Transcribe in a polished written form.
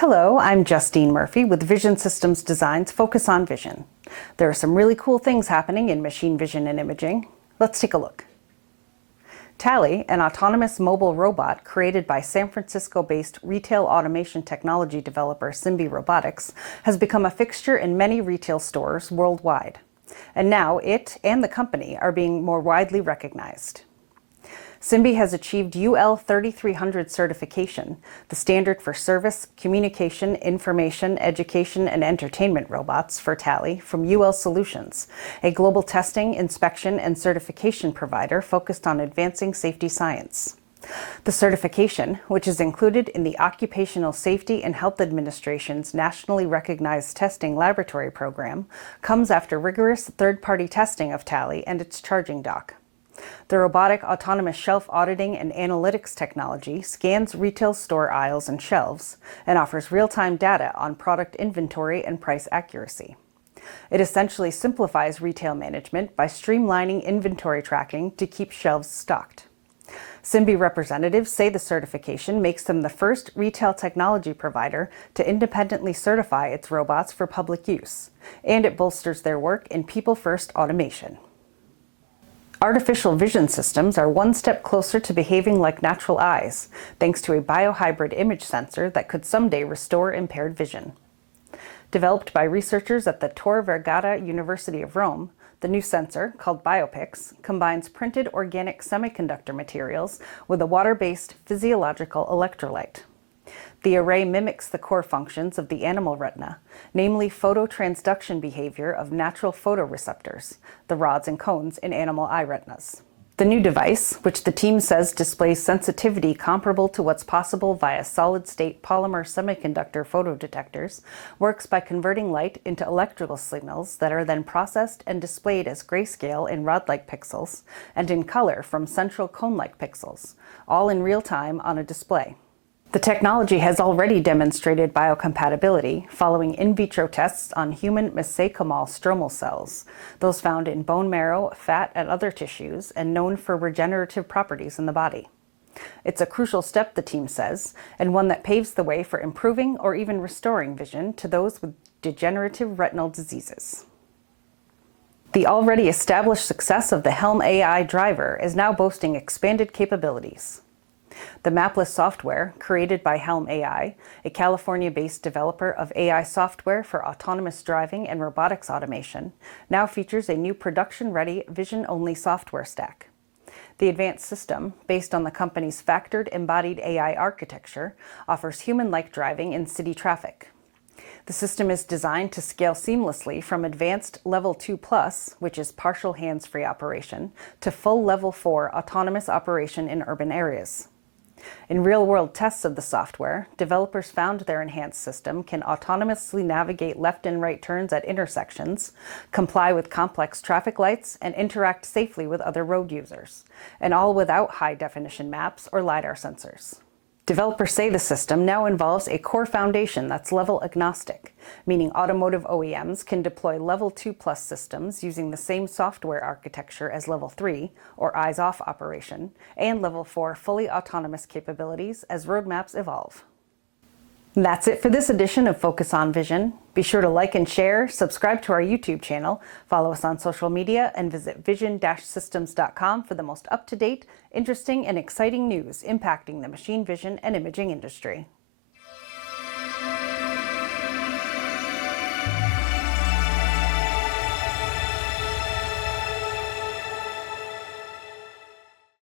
Hello, I'm Justine Murphy with Vision Systems Design's Focus on Vision. There are some really cool things happening in machine vision and imaging. Let's take a look. Tally, an autonomous mobile robot created by San Francisco-based retail automation technology developer Simbe Robotics, has become a fixture in many retail stores worldwide. And now it and the company are being more widely recognized. Simbe has achieved UL 3300 certification, the standard for service, communication, information, education, and entertainment robots for Tally from UL Solutions, a global testing, inspection, and certification provider focused on advancing safety science. The certification, which is included in the Occupational Safety and Health Administration's nationally recognized testing laboratory program, comes after rigorous third-party testing of Tally and its charging dock. The robotic autonomous shelf auditing and analytics technology scans retail store aisles and shelves and offers real-time data on product inventory and price accuracy. It essentially simplifies retail management by streamlining inventory tracking to keep shelves stocked. Simbe representatives say the certification makes them the first retail technology provider to independently certify its robots for public use, and it bolsters their work in people-first automation. Artificial vision systems are one step closer to behaving like natural eyes, thanks to a biohybrid image sensor that could someday restore impaired vision. Developed by researchers at the Tor Vergata University of Rome, the new sensor, called BioPix, combines printed organic semiconductor materials with a water-based physiological electrolyte. The array mimics the core functions of the animal retina, namely phototransduction behavior of natural photoreceptors, the rods and cones in animal eye retinas. The new device, which the team says displays sensitivity comparable to what's possible via solid-state polymer semiconductor photodetectors, works by converting light into electrical signals that are then processed and displayed as grayscale in rod-like pixels and in color from central cone-like pixels, all in real time on a display. The technology has already demonstrated biocompatibility following in vitro tests on human mesenchymal stromal cells, those found in bone marrow, fat, and other tissues, and known for regenerative properties in the body. It's a crucial step, the team says, and one that paves the way for improving or even restoring vision to those with degenerative retinal diseases. The already established success of the Helm.ai Driver is now boasting expanded capabilities. The Mapless software, created by Helm.ai, a California-based developer of AI software for autonomous driving and robotics automation, now features a new production-ready vision-only software stack. The advanced system, based on the company's factored embodied AI architecture, offers human-like driving in city traffic. The system is designed to scale seamlessly from advanced Level 2+, which is partial hands-free operation, to full Level 4 autonomous operation in urban areas. In real-world tests of the software, developers found their enhanced system can autonomously navigate left and right turns at intersections, comply with complex traffic lights, and interact safely with other road users, and all without high-definition maps or LiDAR sensors. Developers say the system now involves a core foundation that's level agnostic, meaning automotive OEMs can deploy Level 2+ systems using the same software architecture as Level 3, or eyes-off operation, and Level 4 fully autonomous capabilities as roadmaps evolve. That's it for this edition of Focus on Vision. Be sure to like and share, subscribe to our YouTube channel, follow us on social media, and visit vision-systems.com for the most up-to-date, interesting, and exciting news impacting the machine vision and imaging industry.